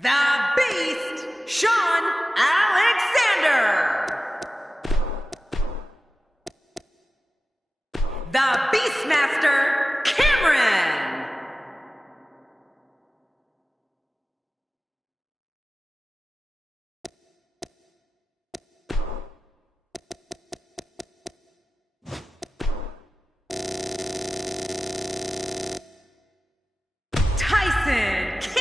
The Beast, Sean Alexander. The Beastmaster, Cameron. Tyson Kidd.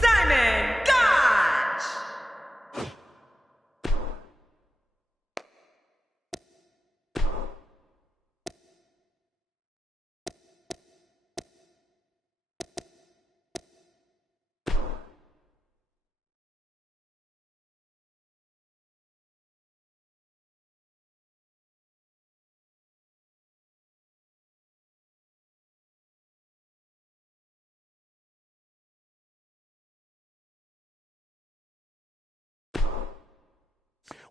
Simon Gotch.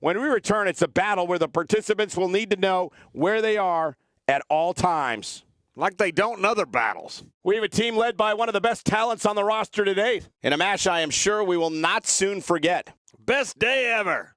When we return, it's a battle where the participants will need to know where they are at all times. Like they don't in other battles. We have a team led by one of the best talents on the roster to date. In a match I am sure we will not soon forget. Best day ever.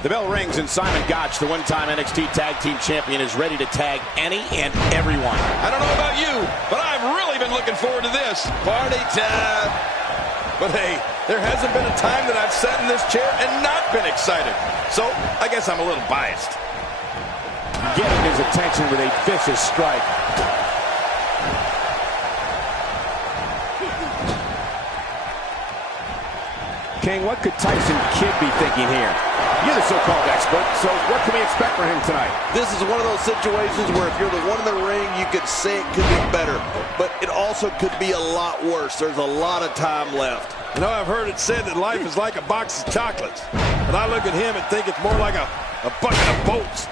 The bell rings and Simon Gotch, the one-time NXT Tag Team Champion, is ready to tag any and everyone. I don't know about you, but I've really been looking forward to this. Party time. But hey, there hasn't been a time that I've sat in this chair and not been excited. So I guess I'm a little biased. Getting his attention with a vicious strike. King, what could Tyson Kidd be thinking here? You're the so-called expert, so what can we expect from him tonight? This is one of those situations where if you're the one in the ring, you could say it could be better, but it also could be a lot worse. There's a lot of time left. You know, I've heard it said that life is like a box of chocolates, but I look at him and think it's more like a bucket of bolts.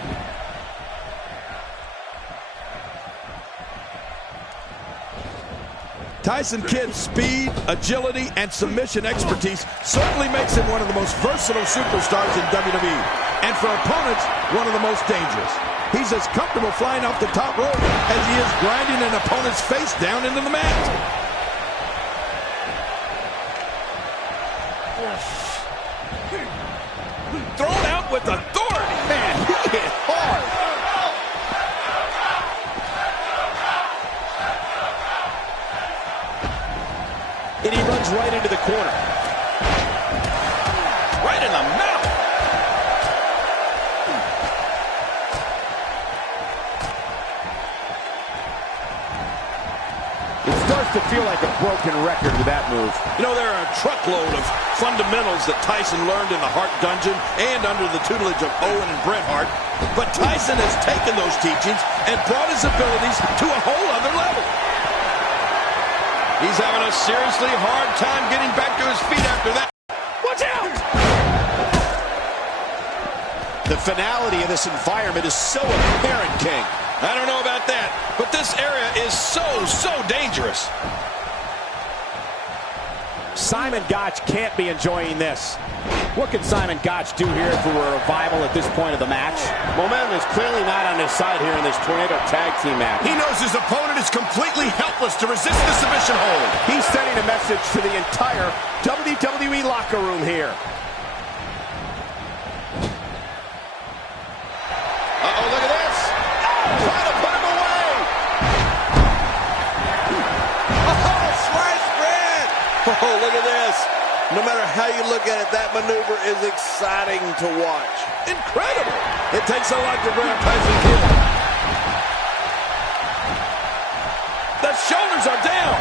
Tyson Kidd's speed, agility, and submission expertise certainly makes him one of the most versatile superstars in WWE. And for opponents, one of the most dangerous. He's as comfortable flying off the top rope as he is grinding an opponent's face down into the mat. Thrown out with authority. Man, he hit hard. And he runs right into the corner. Right in the mouth. Must have feel like a broken record with that move. You know, there are a truckload of fundamentals that Tyson learned in the Hart Dungeon and under the tutelage of Owen and Bret Hart. But Tyson has taken those teachings and brought his abilities to a whole other level. He's having a seriously hard time getting back to his feet after that. Watch out! The finality of this environment is so apparent, King. I don't know about that, but this area is so dangerous. Simon Gotch can't be enjoying this. What can Simon Gotch do here for a revival at this point of the match? Momentum is clearly not on his side here in this Tornado Tag Team match. He knows his opponent is completely helpless to resist the submission hold. He's sending a message to the entire WWE locker room here. Uh-oh, look at this. Trying to put him away. Oh, slice bread! Oh, look at this. No matter how you look at it, that maneuver is exciting to watch. Incredible! It takes a lot to grab Tyson Kidd. The shoulders are down.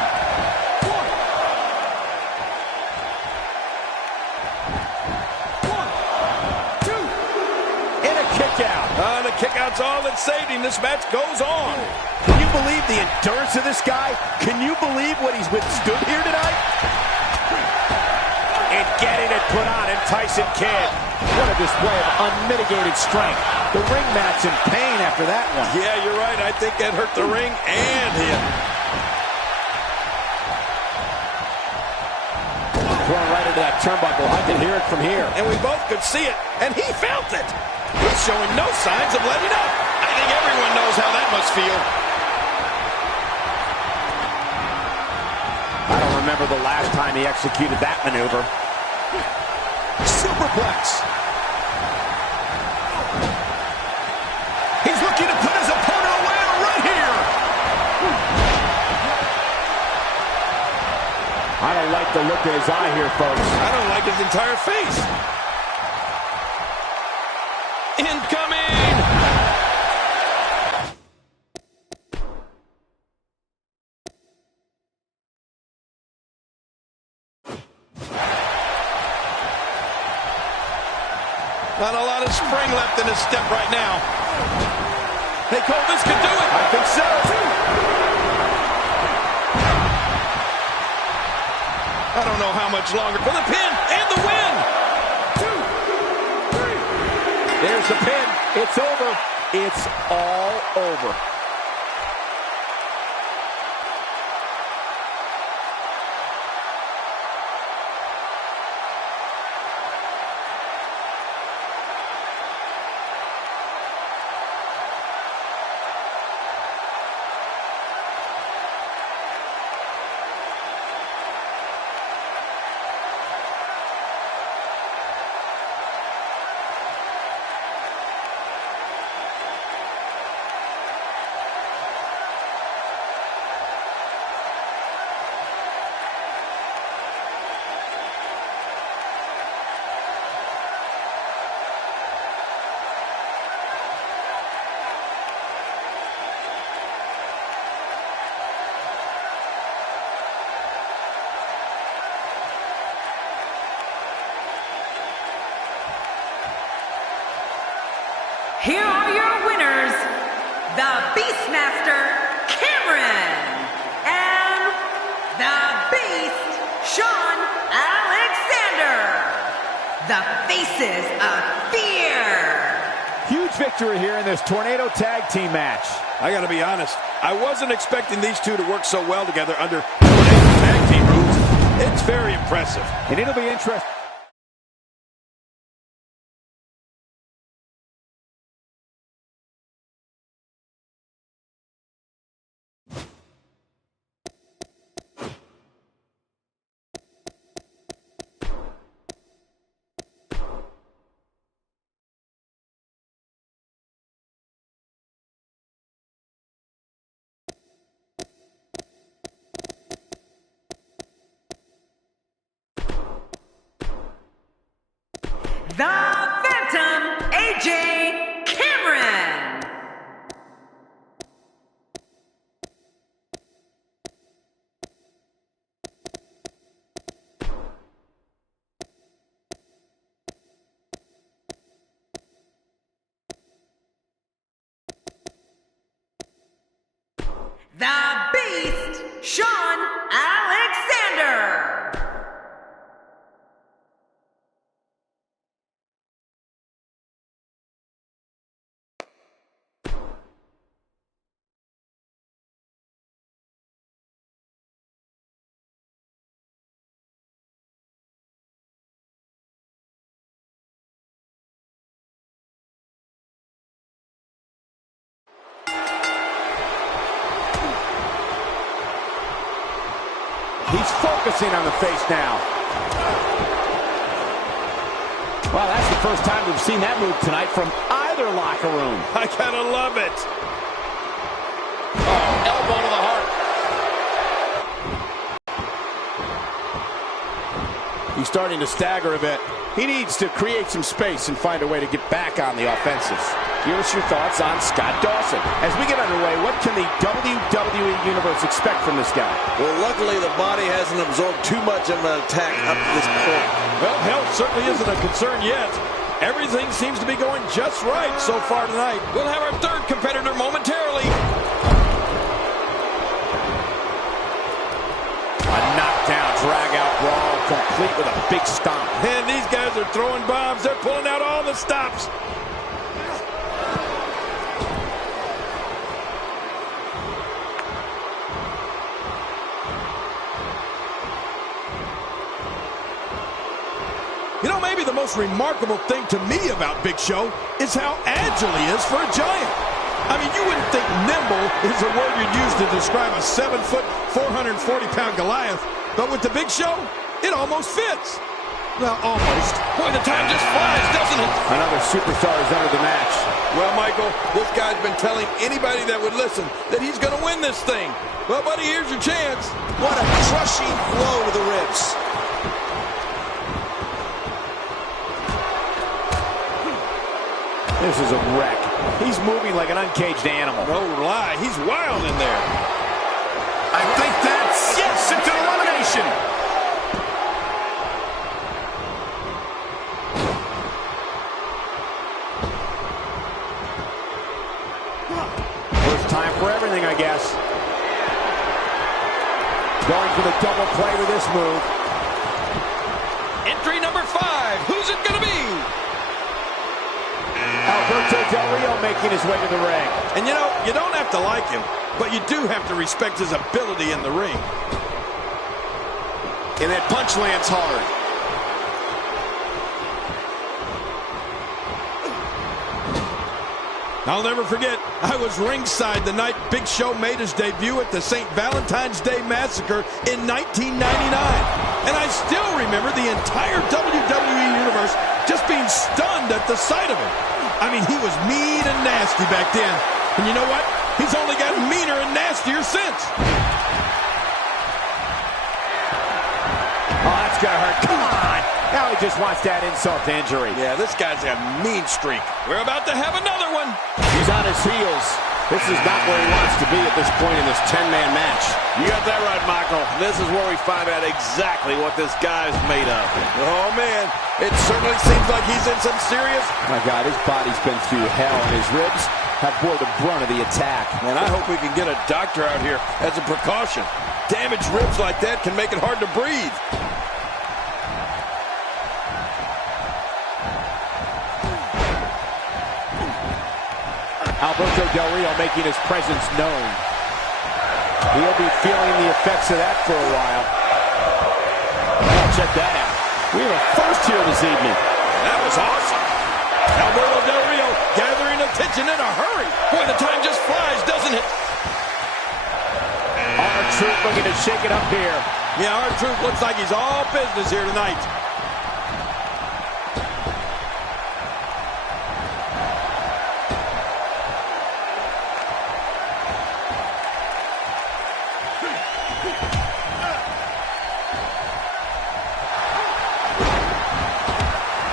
And a kick out. The kick out's all that saved him. This match goes on. Can you believe the endurance of this guy? Can you believe what he's withstood here tonight? And getting it put on in Tyson Kidd. What a display of unmitigated strength. The ring mat's in pain after that one. Yeah, you're right. I think that hurt the ring and him. Going right into that turnbuckle. I can hear it from here. And we both could see it, and he felt it. He's showing no signs of letting up. I think everyone knows how that must feel. I don't remember the last time he executed that maneuver. Superplex. He's looking to put his opponent away right here. I don't like the look in his eye here, folks. I don't like his entire face. Incoming! Not a lot of spring left in his step right now. Hey, Cole, this could do it. I think so. I don't know how much longer. For the pin and the win. 2, 3. There's the pin. It's over. It's all over. Here are your winners, the Beastmaster, Cameron, and the Beast, Shawn Alexander. The Faces of Fear. Huge victory here in this Tornado Tag Team match. I got to be honest. I wasn't expecting these two to work so well together under Tornado Tag Team rules. It's very impressive. And it'll be interesting. The Phantom, AJ Cameron. the Beast, Shawn Alexander. He's focusing on the face now. Well, that's the first time we've seen that move tonight from either locker room. I gotta love it. Oh, elbow to the heart. He's starting to stagger a bit. He needs to create some space and find a way to get back on the offensive. Give us your thoughts on Scott Dawson. As we get underway, what can the WWE Universe expect from this guy? Well, luckily the body hasn't absorbed too much of an attack up to this point. Well, health certainly isn't a concern yet. Everything seems to be going just right so far tonight. We'll have our third competitor momentarily. A knockdown, drag-out brawl, complete with a big stomp. And these guys are throwing bombs. They're pulling out all the stops. You know, maybe the most remarkable thing to me about Big Show is how agile he is for a giant. I mean, you wouldn't think nimble is a word you'd use to describe a 7-foot, 440-pound Goliath. But with the Big Show, it almost fits. Well, almost. Boy, the time just flies, doesn't it? Another superstar is under the match. Well, Michael, this guy's been telling anybody that would listen that he's going to win this thing. Well, buddy, here's your chance. What a crushing blow to the ribs. This is a wreck. He's moving like an uncaged animal. No lie, he's wild in there. I think that's, yes, it's an elimination. First time for everything, I guess. Going for the double play with this move. Entry number 5. Who's it going to be? Alberto Del Rio making his way to the ring. And you know, you don't have to like him, but you do have to respect his ability in the ring. And that punch lands hard. I'll never forget, I was ringside the night Big Show made his debut at the St. Valentine's Day Massacre in 1999. And I still remember the entire WWE Universe just being stunned at the sight of him. I mean, he was mean and nasty back then. And you know what? He's only gotten meaner and nastier since. Oh, that's gonna hurt. Come on! Now he just wants that insult to injury. Yeah, this guy's got a mean streak. We're about to have another one. He's on his heels. This is not where he wants to be at this point in this 10-man match. You got that right, Michael. This is where we find out exactly what this guy's made of. Oh, man. It certainly seems like he's in some serious... My God, his body's been through hell, and his ribs have bore the brunt of the attack. And I hope we can get a doctor out here as a precaution. Damaged ribs like that can make it hard to breathe. Alberto Del Rio making his presence known. He'll be feeling the effects of that for a while. Oh, check that out. We have a first here this evening. That was awesome. Alberto Del Rio gathering attention in a hurry. Boy, the time just flies, doesn't it? R-Truth looking to shake it up here. Yeah, R-Truth looks like he's all business here tonight.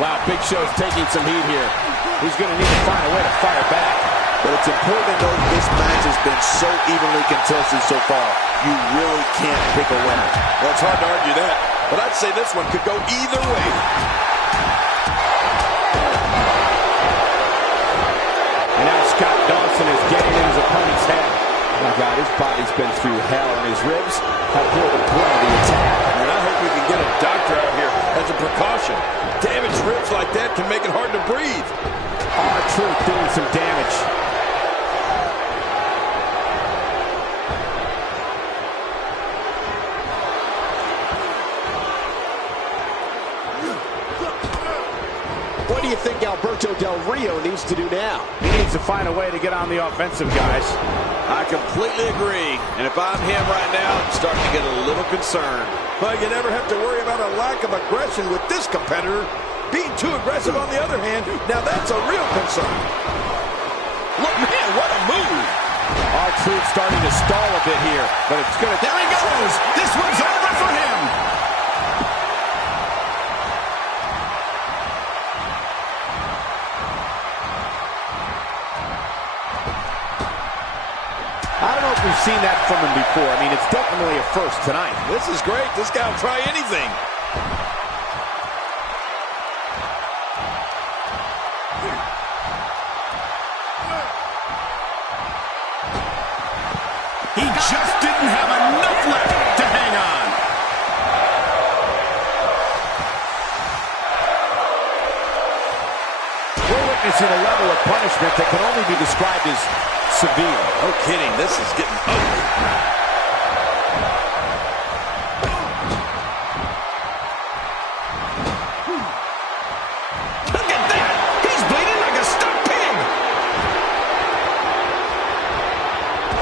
Wow, Big Show's taking some heat here. He's going to need to find a way to fire back. But it's important to note this match has been so evenly contested so far. You really can't pick a winner. Well, it's hard to argue that, but I'd say this one could go either way. And now Scott Dawson is getting in his opponent's head. Now God, his body's been through hell, and his ribs have bore the brunt of the attack. And I hope we can get a doctor out here as a precaution. Damaged ribs like that can make it hard to breathe. R-Truth doing some damage. What do you think Alberto Del Rio needs to do now? He needs to find a way to get on the offensive, guys. I completely agree. And if I'm him right now, I'm starting to get a little concerned. Well, you never have to worry about a lack of aggression with this competitor. Being too aggressive, on the other hand, now that's a real concern. Look, man, what a move. R-Truth starting to stall a bit here, but it's going to... There he goes. This one's over for him. I don't know if we've seen that from him before. I mean, it's definitely a first tonight. This is great. This guy will try anything. He just didn't have enough left to hang on. We're witnessing a level of punishment that can only be described as severe. No kidding. This is getting ugly. Look at that. He's bleeding like a stuck pig.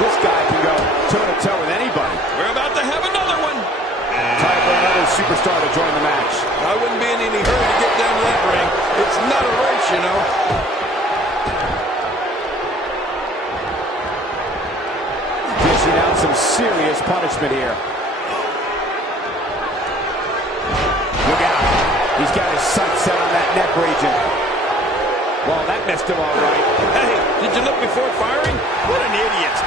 This guy can go toe-to-toe with anybody. We're about to have another one. Time for another superstar to join the match. I wouldn't be in any hurry to get down to that ring. It's not a race, you know. Dishing out some serious punishment here. Look out. He's got his sights set on that neck region. Well, that missed him all right. Hey, did you look before firing? What an idiot.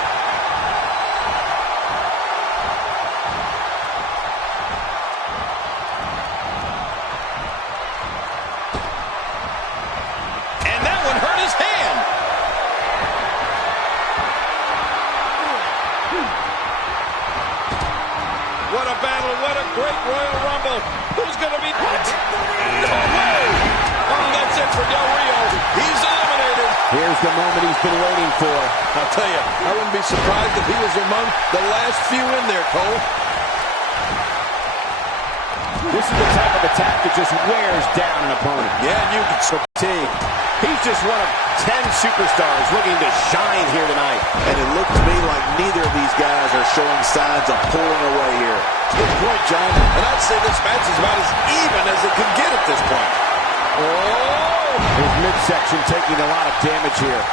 And that one hurt his hand. What a battle. What a great Royal Rumble. Who's going to be... What? No way. Oh, that's it for Del Rio. He's eliminated. Here's the moment he's been waiting for. I'll tell you, I wouldn't be surprised if he was among the last few in there, Cole. This is the type of attack that just wears down an opponent. Yeah, you can fatigue. He's just one of 10 superstars looking to shine here tonight. And it looked to me like neither of these guys are showing signs of pulling away here. Good point, John. And I'd say this match is about as even as it can get at this point. Oh! His midsection taking a lot of damage here.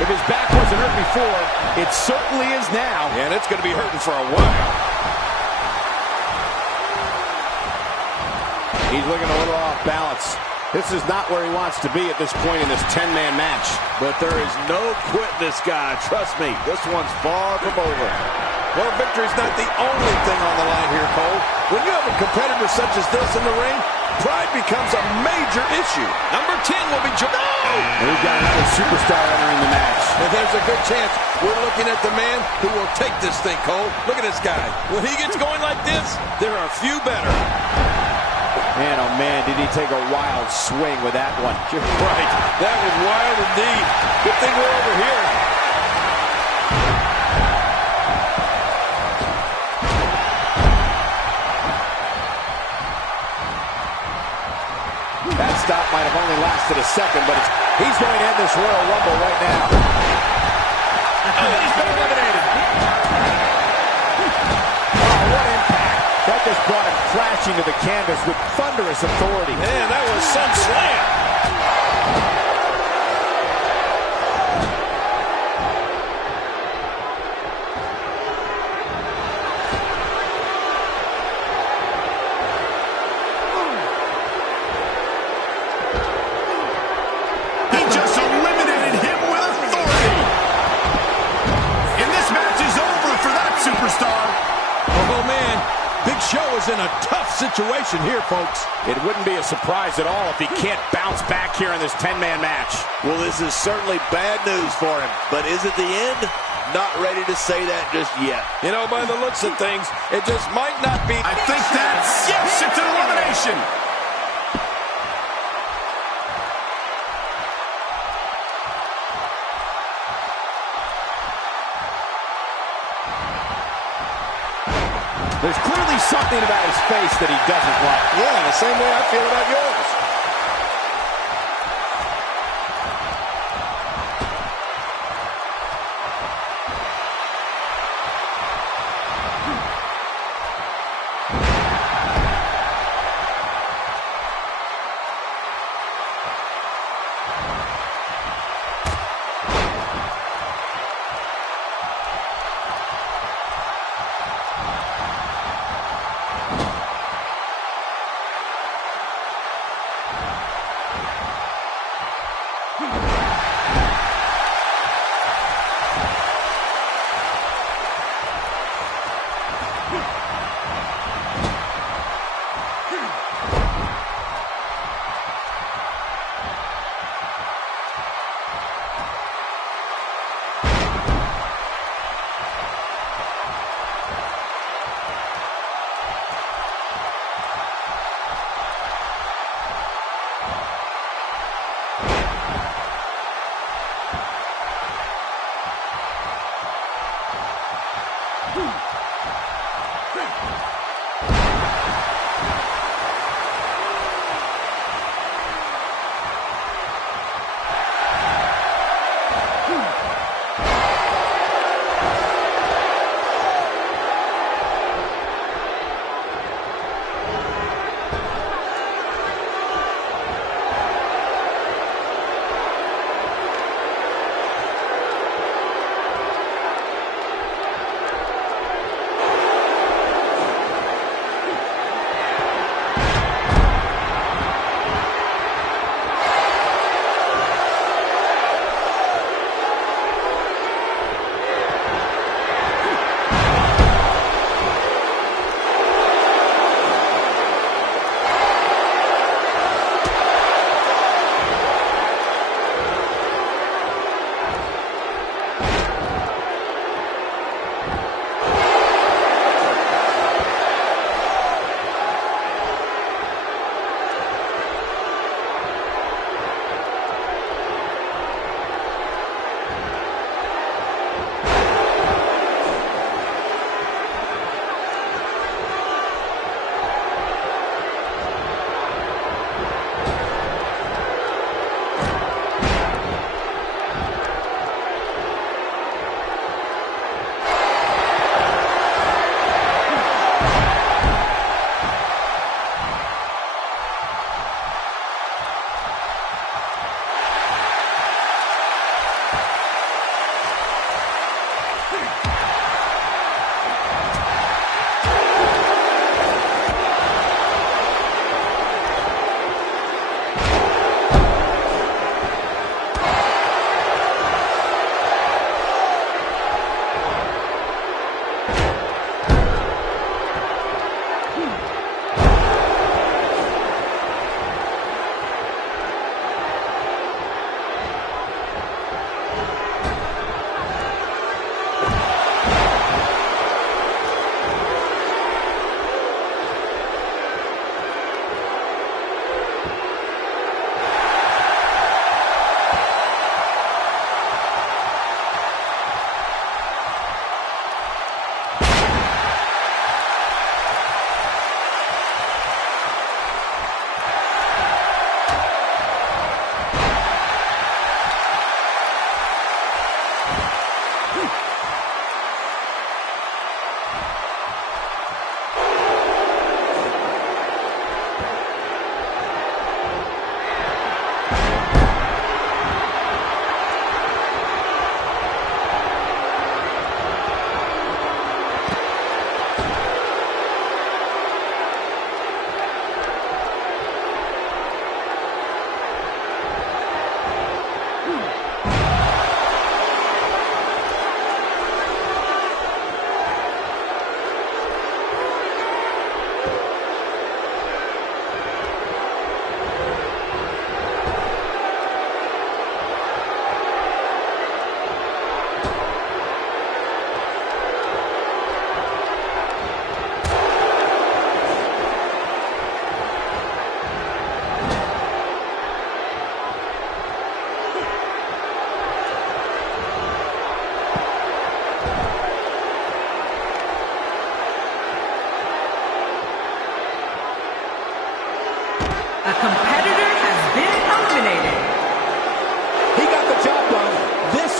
If his back wasn't hurt before, it certainly is now. And it's going to be hurting for a while. He's looking a little off balance. This is not where he wants to be at this point in this 10-man match. But there is no quitting this guy. Trust me, this one's far from over. Well, victory's not the only thing on the line here, Cole. When you have a competitor such as this in the ring, pride becomes a major issue. Number 10 will be... We've got another superstar entering the match. And there's a good chance we're looking at the man who will take this thing, Cole. Look at this guy. When he gets going like this, there are few better. Man, oh man, did he take a wild swing with that one. You're right. That was wild indeed. Good thing we're over here. That stop might have only lasted a second, but he's going to end this Royal Rumble right now. Oh, he's been eliminated. Oh, what impact. That just brought him crashing to the canvas with thunderous authority. Man, that was some slam. He just eliminated him with authority. And this match is over for that superstar. Oh, man. Big Big Show is in a tough situation here, folks. It wouldn't be a surprise at all if he can't bounce back here in this 10-man match. Well, this is certainly bad news for him, but is it the end? Not ready to say that just yet. You know, by the looks of things, it just might not be. I think that's... Yes, it's an elimination. There's clearly something about his face that he doesn't like. Yeah, the same way I feel about yours.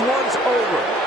one's over.